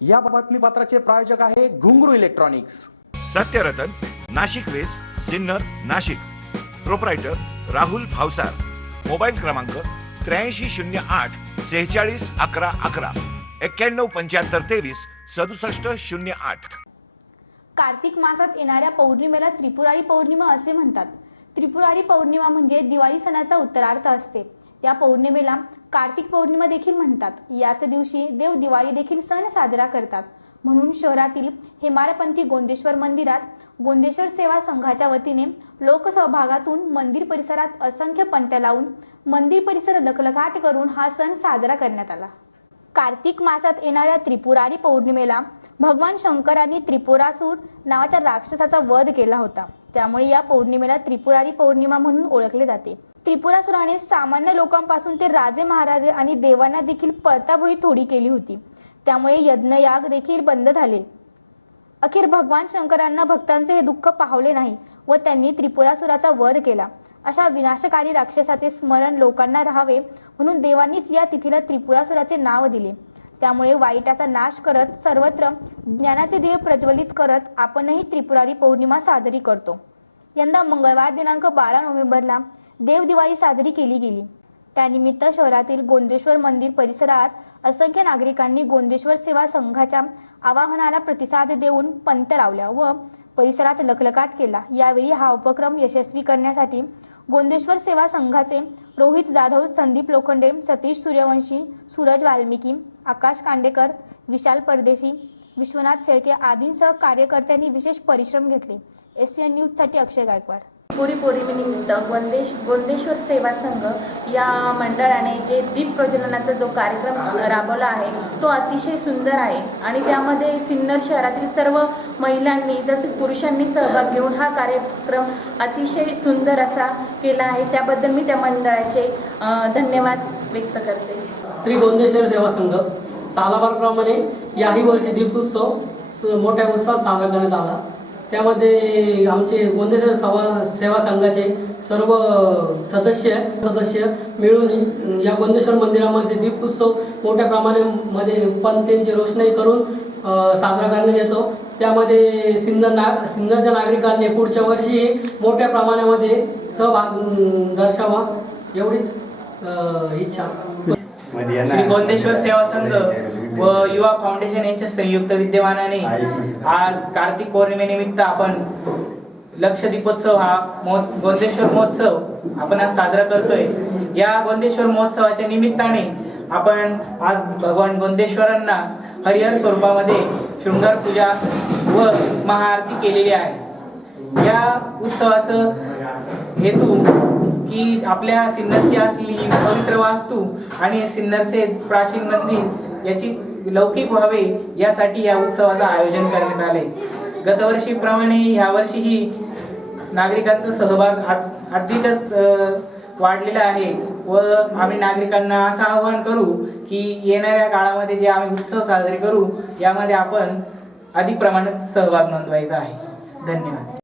या बातमीपत्राचे प्रायोजक आहे Ghungroo electronics. Satyaratan Nashik west Sinnar Nashik. Proprietor Rahul Bhavsar. Mobile क्रमांक त्र्याऐंशी शून्य आठ सेहेचाळीस अकरा अकरा. एक्क्याण्णव पंच्याहत्तर तेवीस सदुसष्ट शून्य आठ. कार्तिक मासात येणाऱ्या पौर्णिमेला त्रिपुरारी पौर्णिमा असे म्हणतात. त्रिपुरारी पौर्णिमा म्हणजे दिवाळी सणाचा उत्तरार्थ असते. या पौर्णिमेला कार्तिक पौर्णिमा देखील म्हणतात. याच दिवशी देव दिवाळी देखील सण साजरा करतात. म्हणून शहरातील हेमारपंथी गोंदेश्वर मंदिरात गोंदेश्वर सेवा संघाच्या वतीने लोकसहभागातून मंदिर परिसरात असंख्य पंत्या लावून मंदिर परिसर लखलखाट करून हा सण साजरा करण्यात आला. कार्तिक मासात येणाऱ्या त्रिपुरारी पौर्णिमेला भगवान शंकरांनी त्रिपुरासूर नावाच्या राक्षसाचा वध केला होता. त्यामुळे या पौर्णिमेला त्रिपुरारी पौर्णिमा म्हणून ओळखले जाते. त्रिपुरासुराने सामान्य लोकांपासून ते राजे महाराजे आणि देवांना देखील पळताभुई थोडी केली होती. त्यामुळे यज्ञयाग देखील बंद झाले. अखेर भगवान शंकरांना भक्तांचे हे दुःख पाहवले नाही व त्यांनी त्रिपुरासुराचा वध केला. अशा विनाशकारी राक्षसाचे स्मरण लोकांना राहावे म्हणून देवांनीच या तिथीला त्रिपुरासुराचे नाव दिले. त्यामुळे वाईटाचा नाश करत सर्वत्र ज्ञानाचे दिवे प्रज्वलित करत आपणही त्रिपुरारी पौर्णिमा साजरी करतो. यंदा मंगळवार दिनांक बारा नोव्हेंबरला देव दिवाळी साजरी केली गेली. त्यानिमित्त शहरातील गोंदेश्वर मंदिर परिसरात असंख्य नागरिकांनी गोंदेश्वर सेवा संघाच्या आवाहनाला प्रतिसाद देऊन पंत लावल्या व परिसरात लखलकाट केला. यावेळी हा उपक्रम यशस्वी करण्यासाठी गोंदेश्वर सेवा संघाचे रोहित जाधव संदीप लोखंडे सतीश सूर्यवंशी सूरज वाल्मिकी आकाश कांडेकर विशाल परदेशी विश्वनाथ शेळके आदींसह कार्यकर्त्यांनी विशेष परिश्रम घेतले. एस एन न्यूजसाठी अक्षय गायकवाड. गुढी पौर्णिमेनिमित्त गोंदेश गोंदेश्वर सेवा संघ या मंडळाने जे दीप प्रज्वलनाचा जो कार्यक्रम राबवला आहे तो अतिशय सुंदर आहे. आणि त्यामध्ये सिन्नर शहरातील सर्व महिलांनी तसेच पुरुषांनी सहभाग घेऊन हा कार्यक्रम अतिशय सुंदर असा केला आहे. त्याबद्दल मी त्या मंडळाचे धन्यवाद व्यक्त करते. श्री गोंदेश्वर सेवा संघ सालाबारप्रमाणे याही वर्षी दीपोत्सव मोठ्या उत्साहात साजरा करण्यात आला. त्यामध्ये आमचे गोंदेश्वर सभा सेवा संघाचे सर्व सदस्य सदस्य मिळून या गोंदेश्वर मंदिरामध्ये दीपोत्सव मोठ्या प्रमाणामध्ये पंथांची रोषणाई करून साजरा करण्यात येतो. त्यामध्ये सिन्नर ना सिन्नरच्या नागरिकांनी पुढच्या वर्षी मोठ्या प्रमाणामध्ये सहभाग दर्शावा एवढीच इच्छा. श्री गोंदेश्वर सेवा संघ. व युवा फाउंडेशन यांच्या संयुक्त विद्यमानाने आज कार्तिक पौर्णिमेनिमित्त आपण लक्ष दीपोत्सव हा गोंदेश्वर महोत्सव आपण आज साजरा करतोय. या गोंदेश्वर महोत्सवाच्या निमित्ताने आपण आज भगवान गोंदेश्वरांना हरिहर स्वरूपामध्ये शृंगार पूजा व महाआरती केलेली आहे. या उत्सवाचं हेतू की आपल्या सिन्नरची असलेली पवित्र वास्तू आणि सिन्नरचे प्राचीन मंदिर याची लौकिक व्हावे यासाठी या उत्सवाचं आयोजन करण्यात आले गतवर्षीप्रमाणे यावर्षीही नागरिकांचा सहभाग अधिकच वाढलेला आहे व आम्ही नागरिकांना असं आवाहन करू की येणाऱ्या काळामध्ये जे आम्ही उत्सव साजरे करू यामध्ये आपण अधिक प्रमाणात सहभाग नोंदवायचा आहे. धन्यवाद.